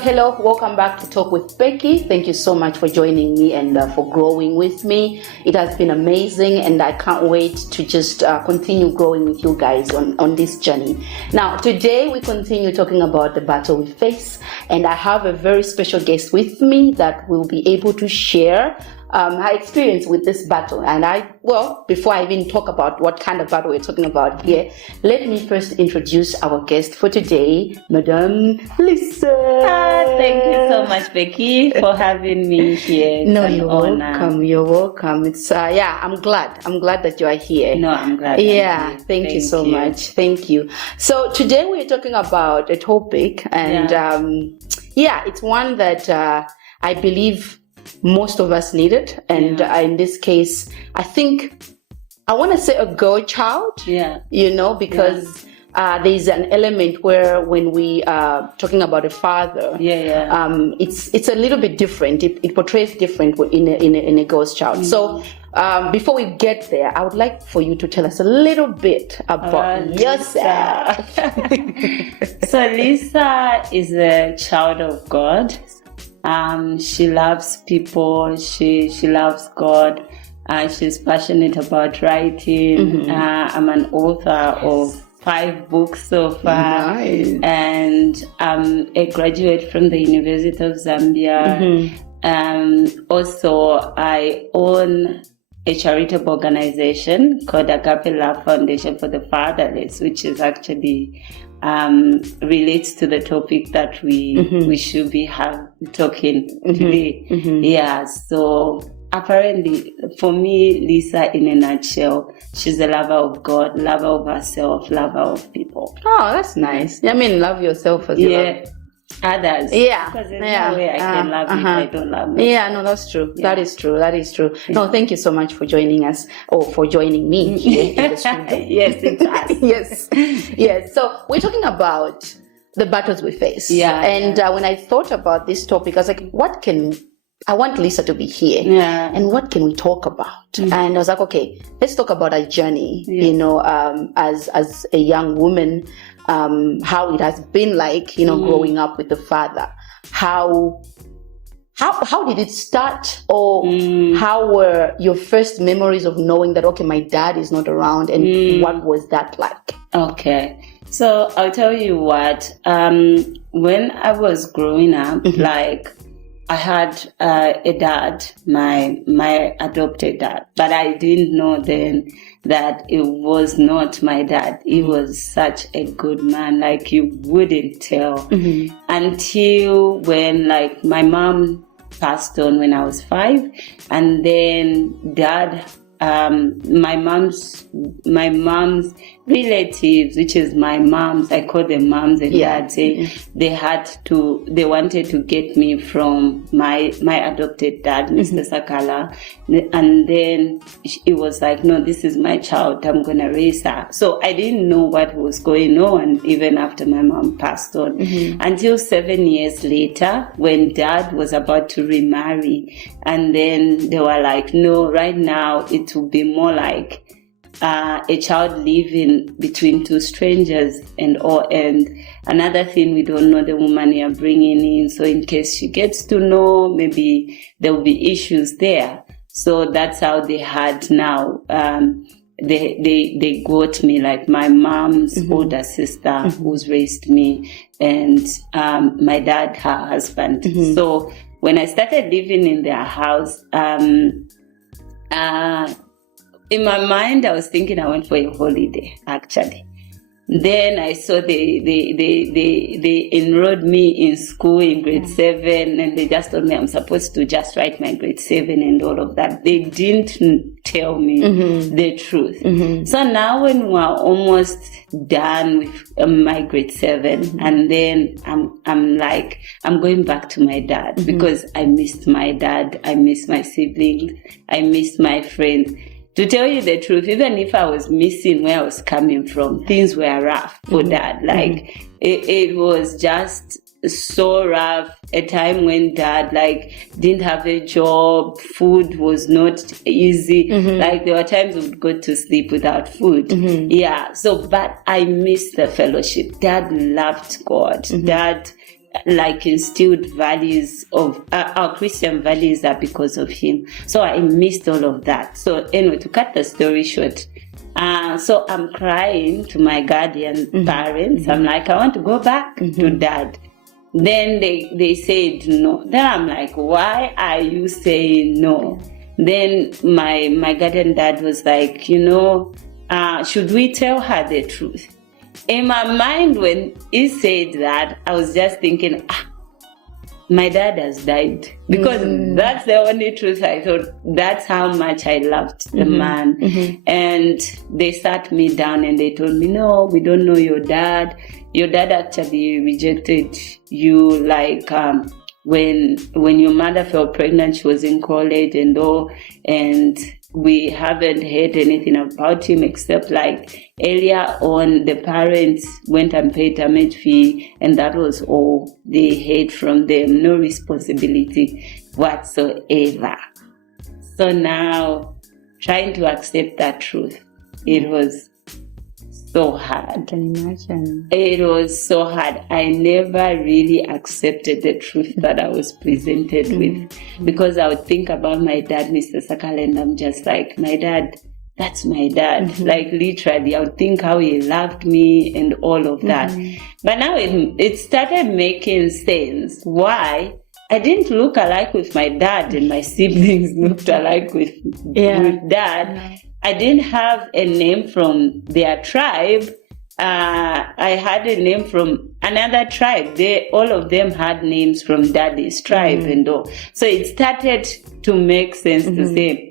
Hello. Welcome back to Talk with Becky. Thank you so much for joining me and for growing with me. It has been amazing, and I can't wait to just continue growing with you guys on this journey. Now, today we continue talking about the battle we face, and I have a very special guest with me that will be able to share her experience with this battle. And before I even talk about what kind of battle we're talking about here, let me first introduce our guest for today, Madame Lisa. Thank you so much, Becky, for having me here. No, you're welcome. You're welcome. It's I'm glad that you are here. No, I'm glad. Yeah, thank you so much. Thank you. So today we're talking about a topic, and it's one that I believe most of us need it, and in this case, I think I want to say a girl child. Because there's an element where when we are talking about a father, it's a little bit different. It portrays different in a girl's child. So before we get there, I would like for you to tell us a little bit about yourself. So Lisa is a child of God. She loves people. She loves God. She's passionate about writing. I'm an author of 5 books so far. Nice. And I'm a graduate from the University of Zambia. Also, I own a charitable organization called Agape Love Foundation for the Fatherless, which is actually relates to the topic that we should be talking today. So apparently for me, Lisa, in a nutshell, she's a lover of God, lover of herself, lover of people. Oh, that's nice. I mean, love yourself as well. Others. Because there's no way I can love if I don't love myself. Yeah, no, that's true. Yeah. That is true. No, thank you so much for joining us, or for joining me here in the studio. Yes, it's us. Yes. So we're talking about the battles we face. And when I thought about this topic, I was like, I want Lisa to be here. And what can we talk about? And I was like, okay, let's talk about our journey, as a young woman, how it has been like, growing up with the father. How did it start? Or how were your first memories of knowing that, okay, my dad is not around, and what was that like? Okay. So I'll tell you what, when I was growing up, I had a dad, my adopted dad, but I didn't know then that it was not my dad. He was such a good man, like you wouldn't tell, until when my mom passed on when I was 5, and then dad, my mom's relatives, which is my mom's, I call them moms and dads, they wanted to get me from my adopted dad, Mr. Sakala, and then it was like, no, this is my child, I'm gonna raise her. So I didn't know what was going on even after my mom passed on, until 7 years later, when dad was about to remarry, and then they were like, no, right now it will be more like a child living between 2 strangers and another thing, we don't know the woman you're bringing in, so in case she gets to know, maybe there will be issues there. So that's how they had now. They got me, like my mom's older sister who's raised me, and my dad, her husband. So when I started living in their house, in my mind, I was thinking I went for a holiday, actually. Then I saw they enrolled me in school in grade 7, and they just told me I'm supposed to just write my grade 7 and all of that. They didn't tell me the truth. So now when we're almost done with my grade 7, and then I'm going back to my dad, because I missed my dad, I missed my siblings, I missed my friends. To tell you the truth, even if I was missing where I was coming from, things were rough for dad. It was just so rough. A time when dad didn't have a job, food was not easy. There were times we would go to sleep without food. But I missed the fellowship. Dad loved God. Dad like instilled values of our Christian values are because of him. So I missed all of that. So anyway, to cut the story short, so I'm crying to my guardian parents. I'm like, I want to go back to Dad. Then they said no. Then I'm like, why are you saying no? Then my guardian dad was like, should we tell her the truth? In my mind, when he said that, I was just thinking, my dad has died. Because that's the only truth I thought. That's how much I loved the man. And they sat me down and they told me, no, we don't know your dad. Your dad actually rejected you, like when your mother fell pregnant, she was in college and all, and we haven't heard anything about him except like earlier on the parents went and paid damage fee, and that was all they heard from them. No responsibility whatsoever. So now trying to accept that truth, it was so hard. I can imagine. It was so hard. I never really accepted the truth that I was presented with, because I would think about my dad, Mr. Sakala, and I'm just like, my dad, that's my dad. Like literally, I would think how he loved me and all of that. But now it started making sense why I didn't look alike with my dad and my siblings looked alike with Dad. Yeah. I didn't have a name from their tribe. I had a name from another tribe. All of them had names from Daddy's tribe and all. So it started to make sense to say,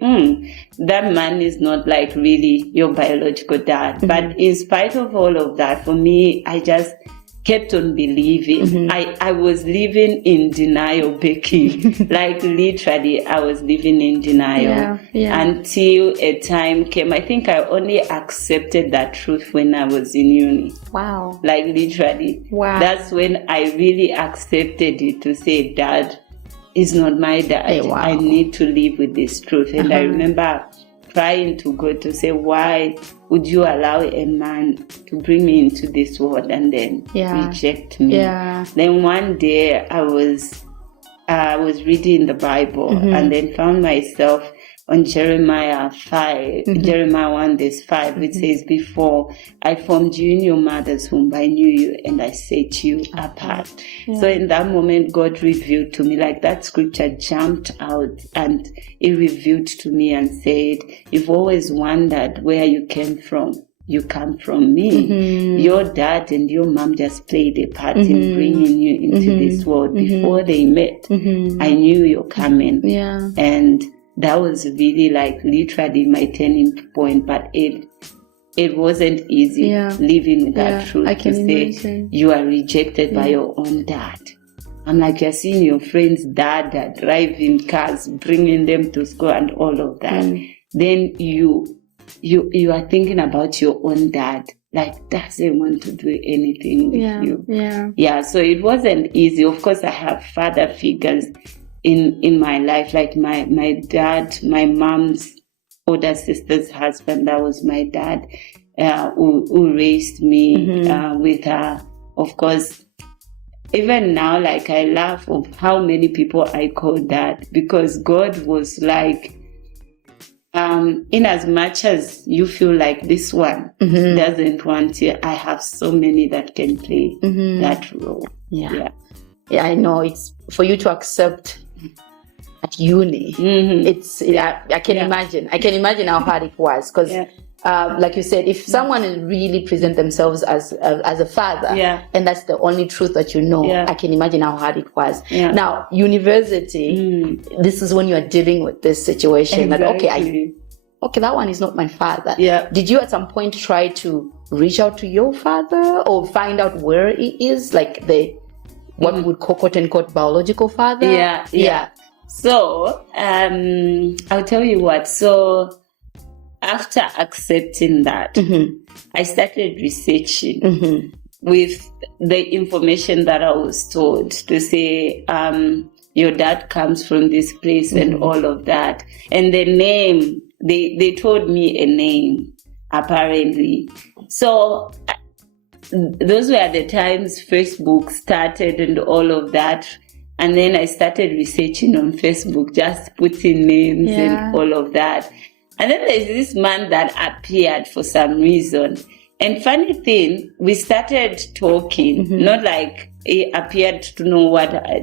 that man is not like really your biological dad. But in spite of all of that, for me, I just kept on believing. I was living in denial, Becky. Like literally, I was living in denial until a time came. I think I only accepted that truth when I was in uni. Wow. Like literally. Wow. That's when I really accepted it, to say, Dad is not my dad. Hey, wow. I need to live with this truth. And I remember trying to go to say, why would you allow a man to bring me into this world and then reject me? Then one day I was reading the Bible and then found myself on Jeremiah 5, Jeremiah 1 verse 5, which says, before I formed you in your mother's womb, I knew you and I set you apart. So in that moment, God revealed to me, like that scripture jumped out and it revealed to me and said, you've always wondered where you came from. You come from me. Your dad and your mom just played a part in bringing you into this world. Before they met, I knew you're coming. And that was really like literally my turning point, but it wasn't easy living with that truth. I can imagine. Say you are rejected by your own dad. I'm like, you're seeing your friends' dad that driving cars, bringing them to school and all of that. Then you are thinking about your own dad, like doesn't want to do anything with you. So it wasn't easy. Of course, I have father figures in my life, like my dad, my mom's older sister's husband, that was my dad, who raised me with her. Of course, even now, like I laugh of how many people I call dad, because God was like, in as much as you feel like this one doesn't want you, I have so many that can play that role. Yeah, I know. It's for you to accept at uni. It's I can imagine. I can imagine how hard it was, because like you said, if someone really present themselves as a father, and that's the only truth that you know, I can imagine how hard it was. Now, university, this is when you are dealing with this situation. Exactly. That okay, that one is not my father. Did you at some point try to reach out to your father or find out where he is, like what we would call, quote unquote, biological father? So I'll tell you what. So after accepting that, I started researching with the information that I was told, to say your dad comes from this place and all of that. And the name, they told me a name, apparently. So those were the times Facebook started and all of that. And then I started researching on Facebook, just putting names and all of that. And then there's this man that appeared for some reason. And funny thing, we started talking, not like he appeared to know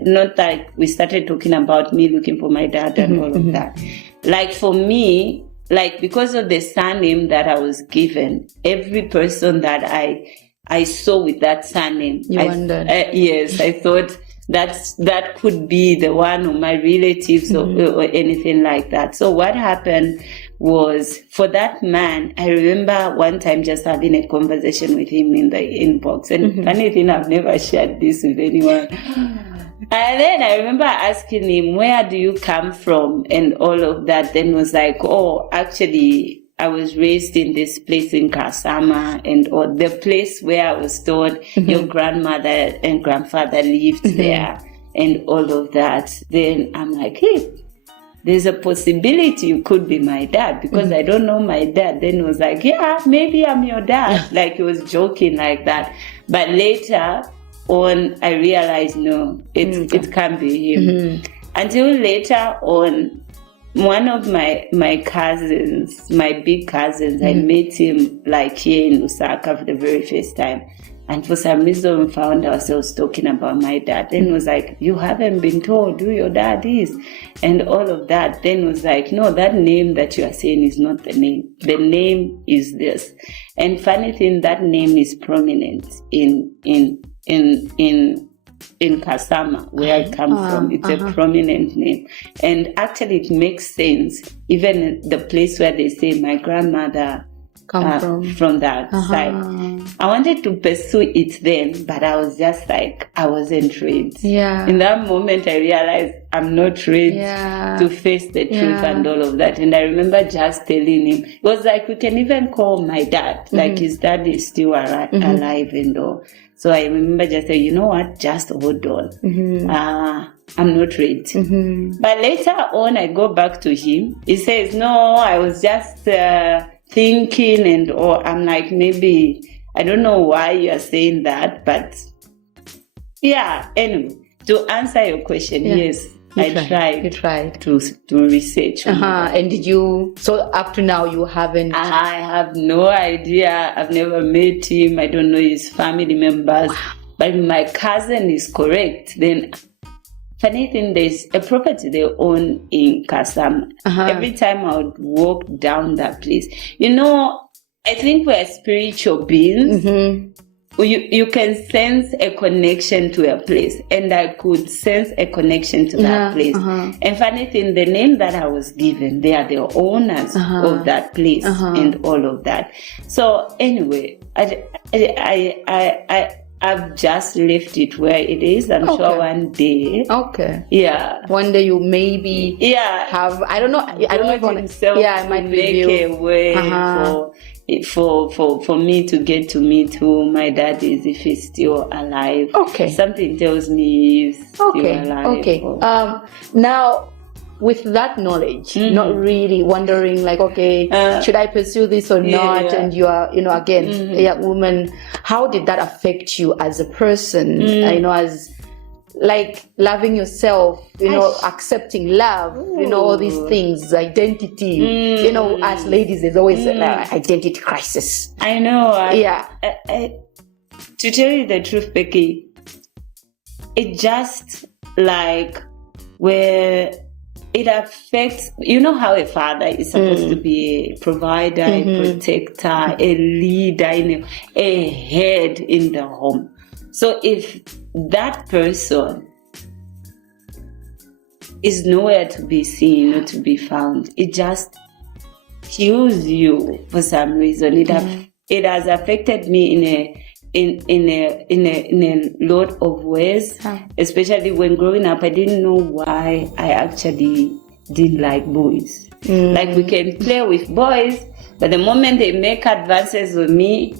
not like we started talking about me looking for my dad and all of that. Like for me, like because of the surname that I was given, every person that I saw with that surname, you wondered. Yes, I thought that could be the one of my relatives or anything like that. So what happened was, for that man, I remember one time just having a conversation with him in the inbox. And funny thing, I've never shared this with anyone. And then I remember asking him, where do you come from? And all of that. Then was like, oh, actually, I was raised in this place in Kasama, and or the place where I was told your grandmother and grandfather lived there and all of that. Then I'm like, hey, there's a possibility you could be my dad, because I don't know my dad. Then he was like, yeah, maybe I'm your dad. Like he was joking like that. But later on, I realized, no, it can't be him. Until later on, one of my cousins, my big cousins, I met him like here in Lusaka for the very first time. And for some reason, we found ourselves talking about my dad. Then was like, you haven't been told who your dad is. And all of that. Then was like, no, that name that you are saying is not the name. The name is this. And funny thing, that name is prominent in Kasama, where I come from. It's a prominent name. And actually it makes sense. Even the place where they say my grandmother from that side. I wanted to pursue it then, but I was just like, I wasn't ready. Yeah. In that moment, I realized I'm not ready to face the truth and all of that. And I remember just telling him, it was like, we can even call my dad, like his dad is still alive and all. So I remember just saying, you know what, just hold on. I'm not ready. But later on, I go back to him. He says, no, I was just thinking and all. I'm like, maybe, I don't know why you are saying that, but yeah, anyway, to answer your question, yes, I tried to research. And did you, so up to now you haven't? I have no idea. I've never met him. I don't know his family members. But my cousin is correct. Then, funny thing, there's a property they own in Kasam. Every time I would walk down that place, you know, I think we're spiritual beings. You can sense a connection to a place, and I could sense a connection to that place. And funny thing, the name that I was given, they are the owners of that place and all of that. So anyway, I've just left it where it is. I'm sure one day. One day you maybe have, I don't know if it might make a way for me to get to meet who my dad is, if he's still alive. Something tells me he's still alive. Now, with that knowledge, not really wondering like, should I pursue this or not? And you are, again, a young woman. How did that affect you as a person? As like loving yourself, accepting love, all these things, identity. As ladies, there's always an identity crisis. I know. To tell you the truth, Becky, it just like where it affects, how a father is supposed to be a provider, a protector, a leader, a head in the home. So if that person is nowhere to be seen or to be found, it just kills you for some reason. It has affected me in a lot of ways, especially when growing up. I didn't know why I actually didn't like boys. Like we can play with boys, but the moment they make advances with me,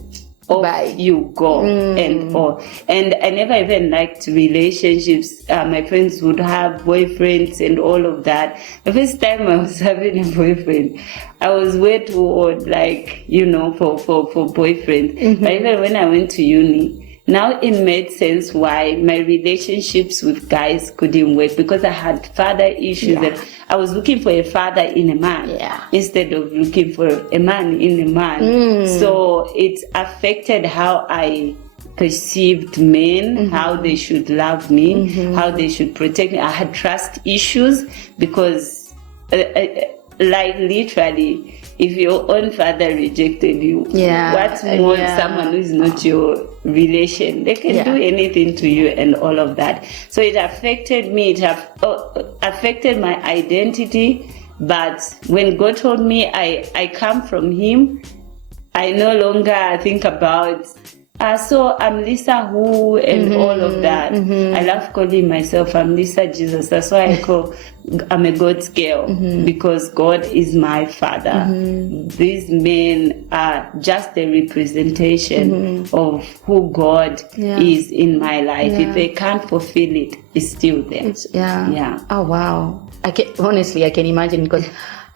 off you go and all. And I never even liked relationships. My friends would have boyfriends and all of that. The first time I was having a boyfriend, I was way too old, like, for boyfriends. But even when I went to uni, now it made sense why my relationships with guys couldn't work, because I had father issues. And I was looking for a father in a man instead of looking for a man in a man. So it affected how I perceived men, how they should love me, how they should protect me. I had trust issues because, like, literally, if your own father rejected you, what more someone who is not your relation? They can do anything to you and all of that. So it affected me. It affected my identity. But when God told me I come from Him, I no longer think about, so I'm Lisa who and all of that. I love calling myself, I'm Lisa Jesus. That's why I'm a God's girl, because God is my father. These men are just a representation of who God is in my life. If they can't fulfill it, it's still there. Oh, wow. I can imagine, because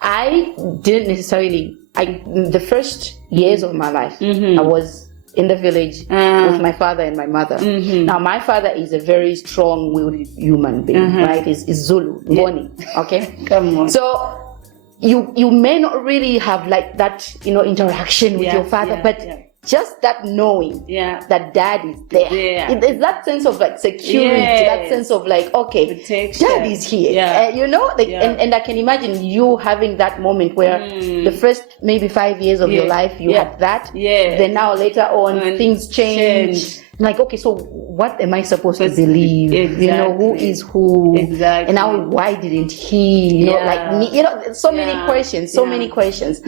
I didn't necessarily, the first years of my life, I was in the village with my father and my mother. Now, my father is a very strong-willed human being, right? He's Zulu, Ngoni, okay? Come on. So you may not really have like that, interaction with your father, but just that knowing that dad is there. It's that sense of like security, that sense of like, okay, protection. Dad is here. And I can imagine you having that moment where the first maybe 5 years of your life you had that. Then now later on things change. Like, okay, so what am I supposed to believe? Exactly. Who is who? Exactly. And now why didn't he? Like me, so many questions, many questions.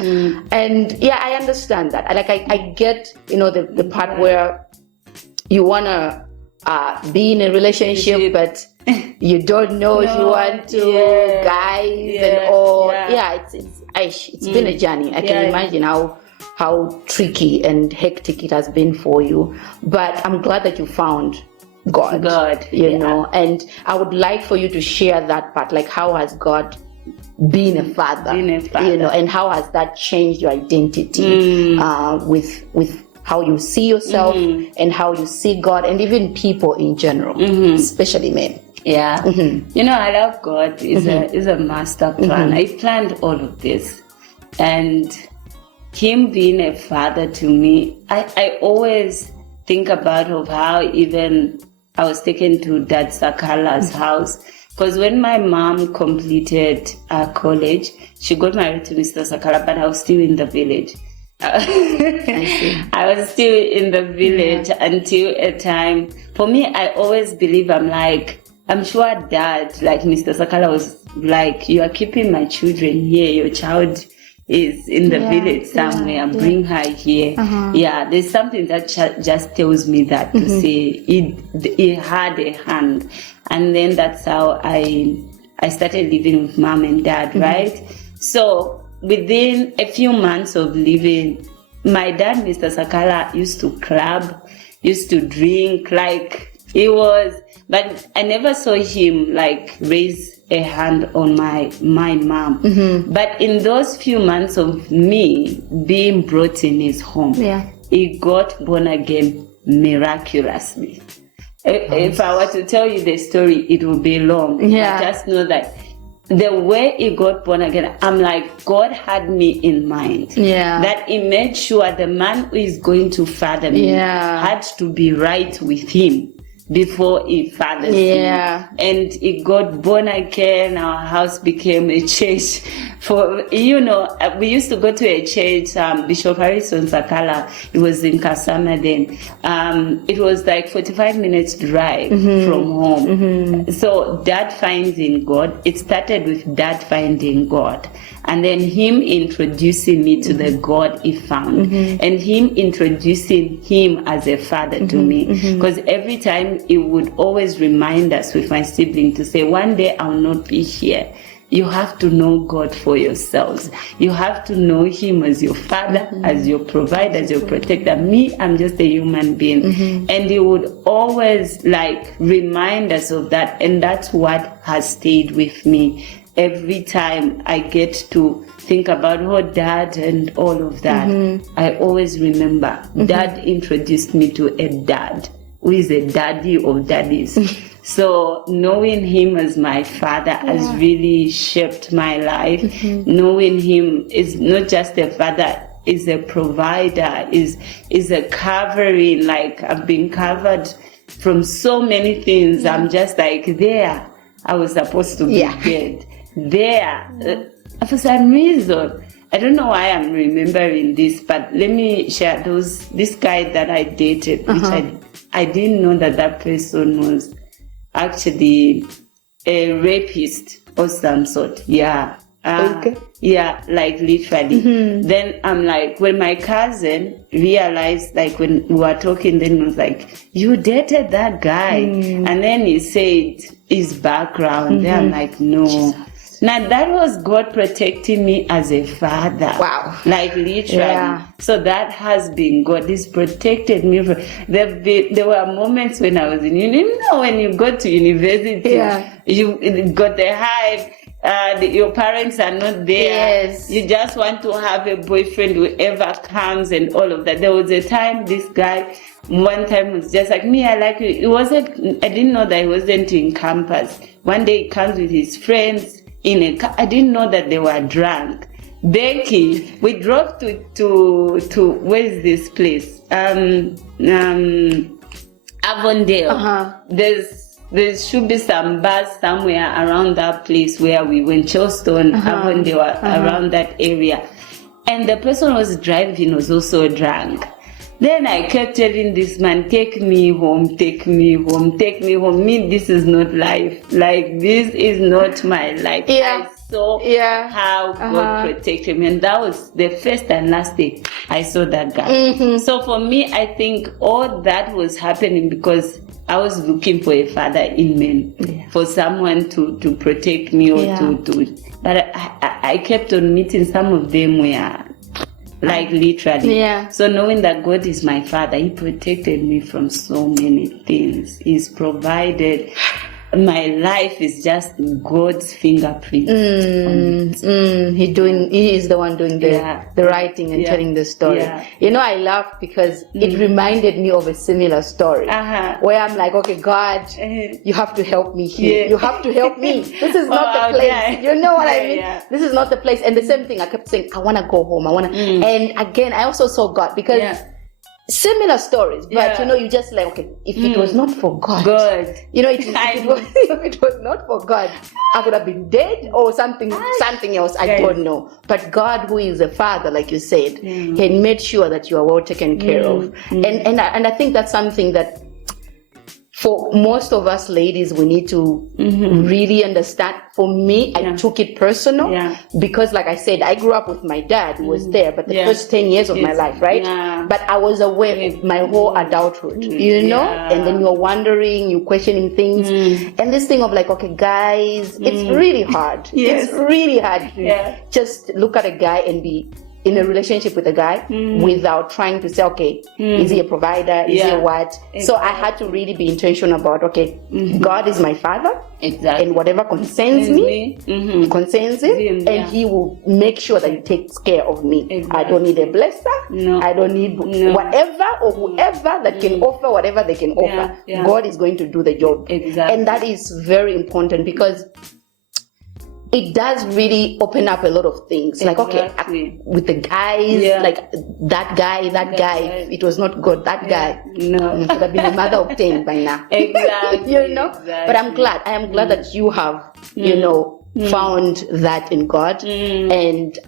And I understand that. I get, the part where you want to be in a relationship, but you don't know if you want to, guys and all. It's been a journey. I can imagine how tricky and hectic it has been for you, but I'm glad that you found God, you know, and I would like for you to share that part, like how has God been a father, and how has that changed your identity with how you see yourself and how you see God and even people in general, especially men. I love God. Is a master plan. I planned all of this, and Him being a father to me, I always think about of how even I was taken to Dad Sakala's house, because when my mom completed college, she got married to Mr. Sakala, but I was still in the village. I was still in the village until a time. For me, I always believe, I'm sure Dad, like Mr. Sakala, was like, you are keeping my children here, your child is in the village somewhere, bring her here. There's something that just tells me that to say it had a hand. And then that's how I started living with mom and dad, right? So within a few months of living, my dad, Mr. Sakala, used to club, used to drink, like it was, but I never saw him like raise a hand on my mom. But in those few months of me being brought in his home, he got born again miraculously. If I were to tell you the story, it would be long. I just know that the way he got born again, I'm like, God had me in mind. That he made sure the man who is going to father me had to be right with him before he fathers me. And he got born again. Our house became a church. We used to go to a church, Bishop Harrison Sakala. It was in Kasama then. It was like 45 minutes drive from home. So Dad finds in God. It started with Dad finding God, and then him introducing me to the God he found, and him introducing him as a father to me. Because every time he would always remind us with my sibling to say, one day I'll not be here. you have to know God for yourselves. You have to know Him as your Father, as your provider, as your protector. Me, I'm just a human being. And He would always like remind us of that. And that's what has stayed with me. Every time I get to think about Dad and all of that, I always remember Dad introduced me to a dad who is a daddy of daddies. So knowing him as my father has really shaped my life. Knowing him is not just a father, is a provider, is a covering. Like, I've been covered from so many things. I'm just like, there, I was supposed to be dead. There, for some reason, I don't know why I'm remembering this, but let me share this guy that I dated, which I didn't know that person was actually a rapist or some sort. Yeah. Yeah, like literally. Then I'm like, when my cousin realized, like when we were talking, then he was like, you dated that guy. And then he said his background. Then I'm like, no. Now that was God protecting me as a father. Wow. Like literally. Yeah. So that has been God. He's protected me. There were moments when I was in uni. When you go to university, you got the hype. Your parents are not there. Yes. You just want to have a boyfriend whoever comes and all of that. There was a time this guy one time was just like, me, I like you. I didn't know that he wasn't in campus. One day he comes with his friends in a car. I didn't know that they were drunk. Becky, we drove to where's this place? Avondale. There should be some bars somewhere around that place where we went, Charleston, Avondale, around that area. And the person who was driving was also drunk. Then I kept telling this man, take me home, take me home, take me home. Me, this is not life. Like, this is not my life. I saw how God protected me. And that was the first and last day I saw that guy. So for me, I think all that was happening because I was looking for a father in men, for someone to protect me or to. But I kept on meeting some of them where, like literally. Yeah. So knowing that God is my father, He protected me from so many things. He's provided. My life is just God's fingerprint. He is the one doing the writing and telling the story. Yeah. You know, I laugh because it reminded me of a similar story where I'm like, okay, God, you have to help me here. You have to help me. This is not the place. You know what I mean? Yeah. This is not the place. And the same thing, I kept saying, I want to go home. And again, I also saw God because similar stories, but you know, you just like, okay, if it was not for God, you know, if it was not for God, I would have been dead or something else. I don't know. But God, who is a father, like you said, He made sure that you are well taken care of. And I think that's something that for most of us ladies, we need to really understand. For me, I took it personal because, like I said, I grew up with my dad who was there, but the first 10 years of my life, right? Yeah. But I was aware of my whole adulthood, you know? And then you're wondering, you're questioning things. And this thing of like, okay, guys, it's really hard. It's really hard to just look at a guy and be in a relationship with a guy without trying to say, okay, is he a provider? Is he a what? Exactly. So I had to really be intentional about, okay, God is my father. Exactly. And whatever concerns me, concerns him, and He will make sure that He takes care of me. Exactly. I don't need a blesser. No. I don't need whatever or whoever that can offer whatever they can offer. Yeah. God is going to do the job. Exactly. And that is very important because it does really open up a lot of things. Like, okay, with the guys, like that guy, it was not God, that guy. No. Could have been a mother of 10 by now. Exactly. You know? Exactly. But I am glad that you have, you know, found that in God and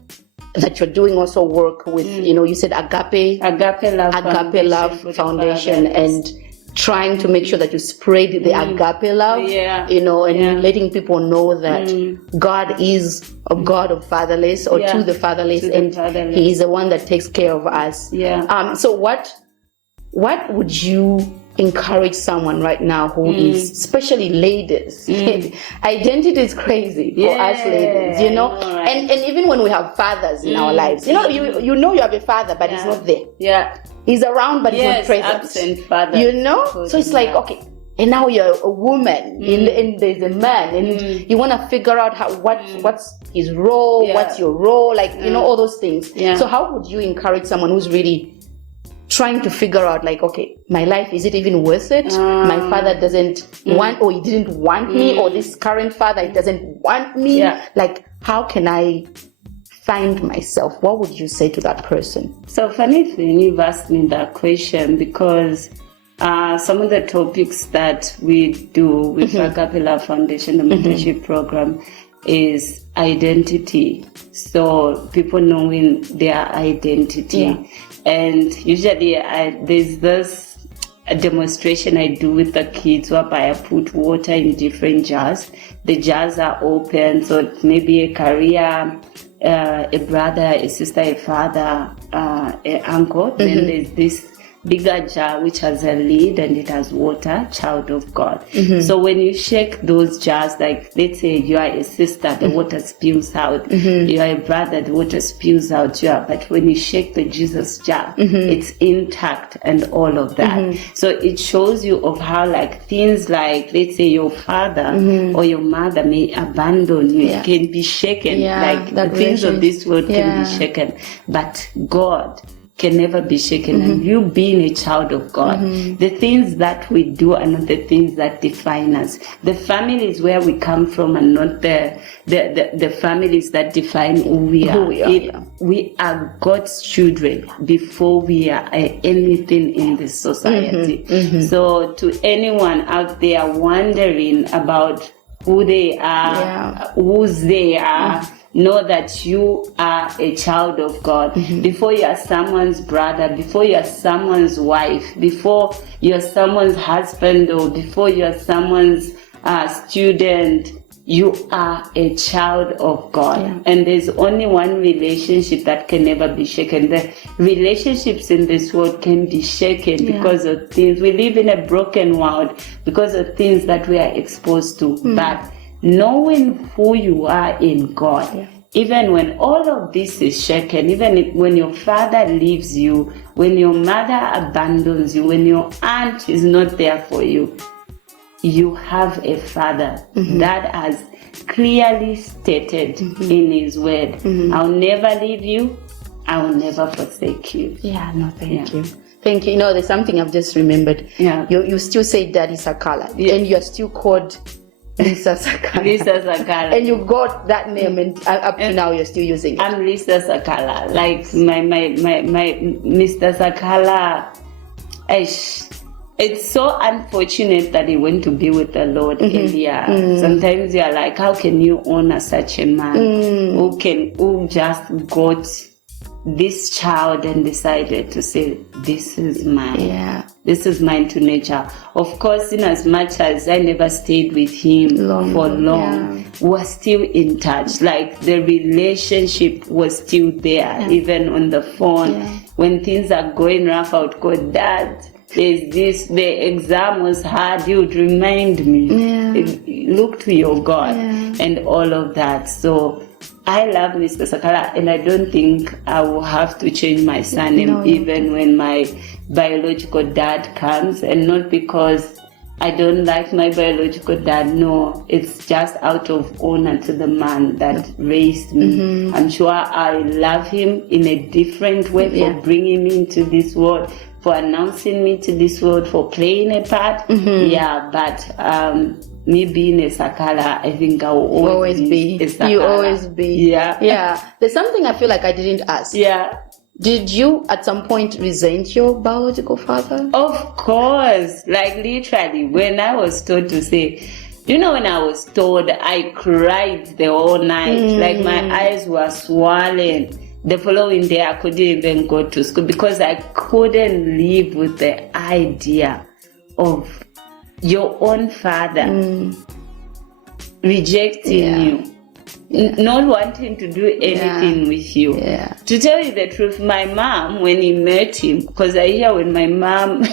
that you're doing also work with, you know, you said Agape Love Foundation and trying to make sure that you spread the agape love, you know, and letting people know that God is a God of fatherless or to the fatherless, He is the one that takes care of us. Yeah. So what would you encourage someone right now who is, especially ladies, identity is crazy for us ladies, you know, right. and even when we have fathers in our lives, you know, you know you have a father, but he's not there. Yeah. He's around, but he's not present. Absent father. You know? So it's like, okay, and now you're a woman, and there's a man, and you want to figure out what's his role, what's your role, like, you know, all those things. Yeah. So how would you encourage someone who's really trying to figure out, like, okay, my life, is it even worth it? My father doesn't want, or he didn't want me, or this current father, he doesn't want me. Yeah. Like, how can I find myself? What would you say to that person? So funny thing, you've asked me that question, because some of the topics that we do with Acapella Foundation, the mentorship program, is identity. So people knowing their identity. Yeah. And usually there's this demonstration I do with the kids whereby I put water in different jars. The jars are open, so it may be a career, a brother, a sister, a father, an uncle. Then there's this bigger jar which has a lid and it has water, child of God. So when you shake those jars, like let's say you are a sister, the water spills out. You are a brother, the water spills out. But when you shake the Jesus jar, it's intact and all of that. So it shows you of how, like, things like, let's say your father or your mother may abandon you. It can be shaken. Like the things of this world can be shaken. But God can never be shaken. And you being a child of God, the things that we do are not the things that define us. The family is where we come from, and not the families that define who we are. We are God's children before we are anything in this society. So to anyone out there wondering about who they are, whose they are, know that you are a child of God. Before you are someone's brother, before you are someone's wife, before you are someone's husband, or before you are someone's student, you are a child of God. And there's only one relationship that can never be shaken. The relationships in this world can be shaken because of things. We live in a broken world because of things that we are exposed to. But knowing who you are in God, even when all of this is shaken, even when your father leaves you, when your mother abandons you, when your aunt is not there for you, you have a father that has clearly stated in his word, I'll never leave you, I'll never forsake you. Thank you. Thank you. You know, there's something I've just remembered. You still say Daddy Sakala, and you're still called Lisa Sakala. Lisa Sakala. And you got that name, and up to now you're still using it. I'm Lisa Sakala. Like my Mr. Sakala. It's so unfortunate that he went to be with the Lord earlier. Sometimes you're like, how can you honor such a man who just got this child and decided to say, this is mine. This is mine to nature. Of course, in as much as I never stayed with him for long, we were still in touch. Like, the relationship was still there, even on the phone. When things are going rough, I would go, Dad, there's this, the exam was hard, you would remind me, look to your God, and all of that. So I love Mr. Sakala, and I don't think I will have to change my surname even when my biological dad comes, and not because I don't like my biological dad. No, it's just out of honor to the man that raised me. I'm sure I love him in a different way for bringing me into this world, for announcing me to this world, for playing a part. But me being a Sakala, I think I will always be a Sakala. You always be. There's something I feel like I didn't ask. Did you at some point resent your biological father? Of course. Like, literally, when I was told to say, when I was told, I cried the whole night. Like, my eyes were swollen. The following day, I couldn't even go to school because I couldn't live with the idea of your own father rejecting you. not wanting to do anything with you. Yeah. To tell you the truth, my mom, when he met him, because I hear when my mom,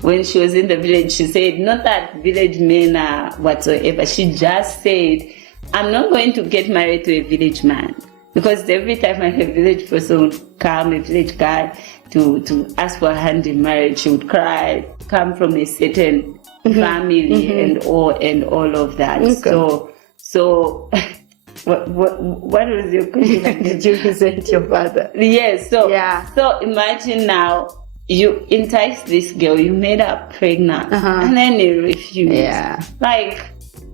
when she was in the village, she said, not that village men are whatsoever. She just said, I'm not going to get married to a village man. Because every time a village person would come, a village guy, to ask for a hand in marriage, she would cry, come from a certain family and all of that. Okay. So what was your question? Did you resent your father? Yes. So imagine now, you enticed this girl, you made her pregnant, and then you refused. Yeah. Like,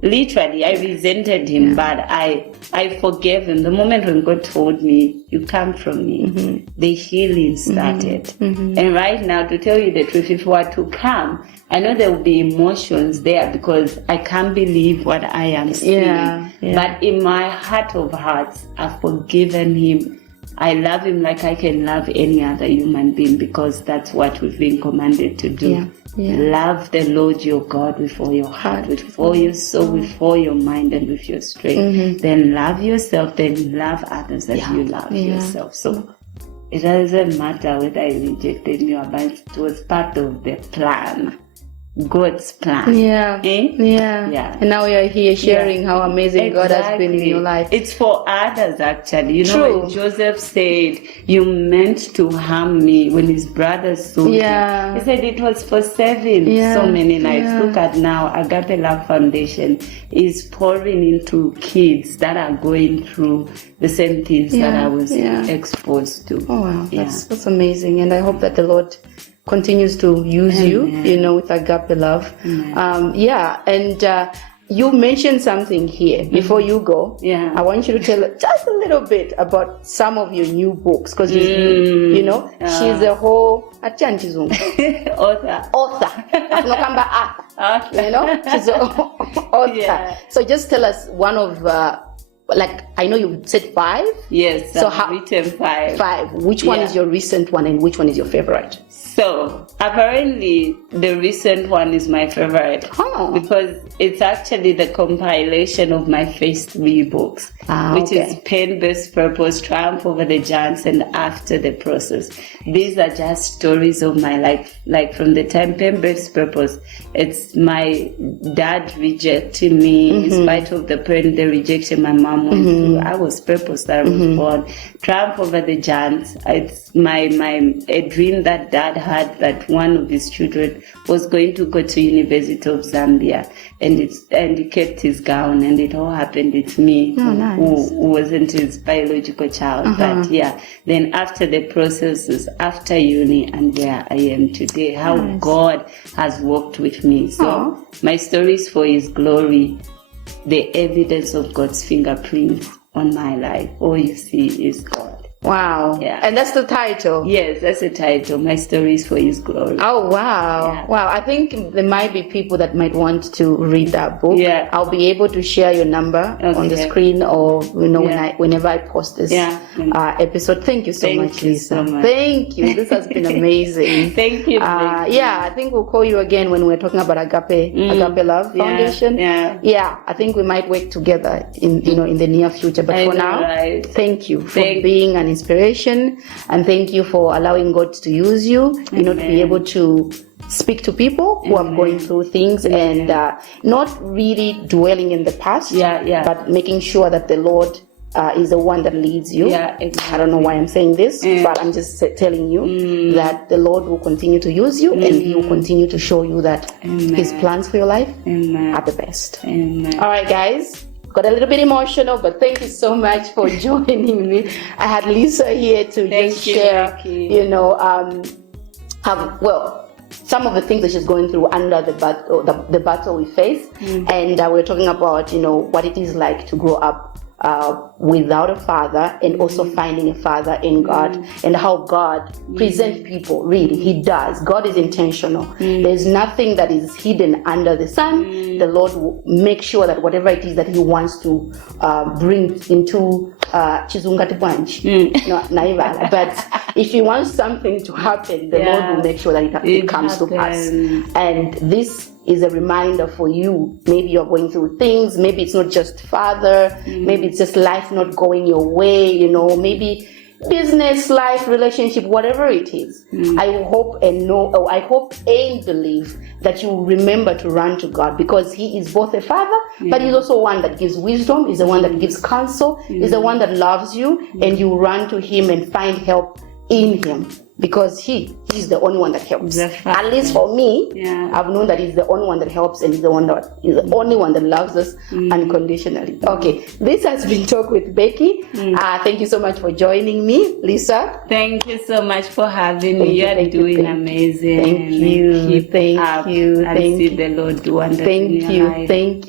literally, I resented him, but I forgave him. The moment when God told me, you come from me, the healing started. And right now, to tell you the truth, if you were to come, I know there will be emotions there because I can't believe what I am seeing. Yeah. But in my heart of hearts, I've forgiven him. I love him like I can love any other human being because that's what we've been commanded to do. Love the Lord your God with all your heart, with all your soul, with all your mind, and with your strength. Then love yourself, then love others as you love yourself. So it doesn't matter whether I rejected you, but it was part of the plan. God's plan. Yeah. And now you're here sharing how amazing God has been in your life. It's for others, actually. You know, when Joseph said, you meant to harm me when his brothers sold him. He said it was for saving so many lives. Look at now, Agape Love Foundation is pouring into kids that are going through the same things that I was exposed to. Oh, wow. That's amazing. And I hope that the Lord continues to use you, with Agape Love. And you mentioned something here before you go. I want you to tell just a little bit about some of your new books because she's a whole author. She's an author. So just tell us one of I know you said 5. Yes, so I've written 5. 5. Which one is your recent one and which one is your favorite? So apparently the recent one is my favorite because it's actually the compilation of my first 3 books, which is Pain, Best Purpose, Triumph Over the Giants, and After the Process. These are just stories of my life, like from the time Pain, Best Purpose. It's my dad rejecting me in spite of the pain, the rejection my mom went through. I was purpose that I was born. Triumph Over the Giants. It's a dream that dad had that one of his children was going to go to University of Zambia, and he kept his gown, and it all happened. It's me who wasn't his biological child, but then after the processes, after uni, and where I am today, how God has worked with me. So my story is for His glory, the evidence of God's fingerprints on my life. All you see is God. Wow. Yeah. And that's the title? Yes, that's the title. My story is for His glory. Oh, wow. Yeah. Wow. I think there might be people that might want to read that book. Yeah. I'll be able to share your number on the screen or, whenever I post this episode. Thank you so much, Lisa. So much. Thank you. This has been amazing. Thank you. I think we'll call you again when we're talking about Agape Love Foundation. Yeah. I think we might work together in the near future. But for now, thank you for being an inspiration, and thank you for allowing God to use you, to be able to speak to people who are going through things and not really dwelling in the past, but making sure that the Lord is the one that leads you. I don't know why I'm saying this, but I'm just telling you that the Lord will continue to use you and He will continue to show you that His plans for your life are the best. All right, guys. Got a little bit emotional, but thank you so much for joining me. I had Lisa here to share, Becky. some of the things that she's going through under the battle we face. And we're talking about, what it is like to grow up without a father and also finding a father in God, and how God presents people. Really, He does. God is intentional. There's nothing that is hidden under the sun. The Lord will make sure that whatever it is that He wants to bring into chizungati branch, but if He wants something to happen, the Lord will make sure that it comes to pass. And this is a reminder for you. Maybe you're going through things. Maybe it's not just father. Maybe it's just life not going your way. Maybe business, life, relationship, whatever it is. I hope and believe that you remember to run to God, because He is both a Father, but He's also one that gives wisdom, He's the one that gives counsel, He's the one that loves you, and you run to Him and find help in Him, because He's the only one that helps. At least for me, I've known that He's the only one that helps, and He's the only one that loves us unconditionally. Okay, this has been Talk with Becky. Thank you so much for joining me, Lisa. Thank you so much for having me. You're doing amazing. Thank you. Thank you. I see the Lord do wonders in your life. Thank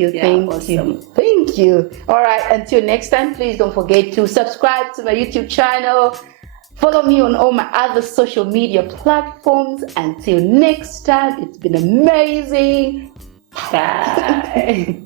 you. All right, until next time, please don't forget to subscribe to my YouTube channel. Follow me on all my other social media platforms. Until next time, it's been amazing. Bye.